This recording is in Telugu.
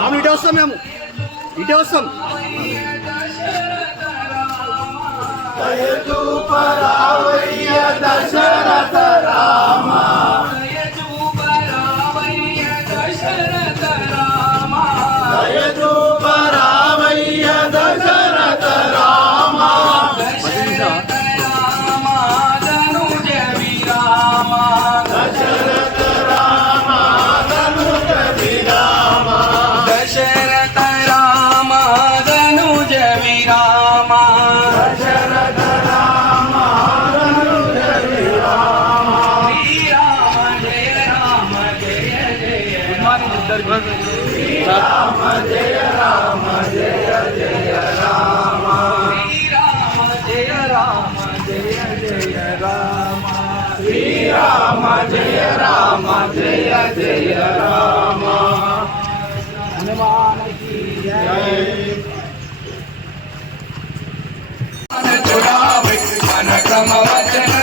మేము ఇటే వస్తాం మేము. ఇటే వస్తాం. పరావ రామ జయ రామ జయ జయ శ్రీరామ జయ రామ జయ జయ రామ హనుమానకి జయ మన వచన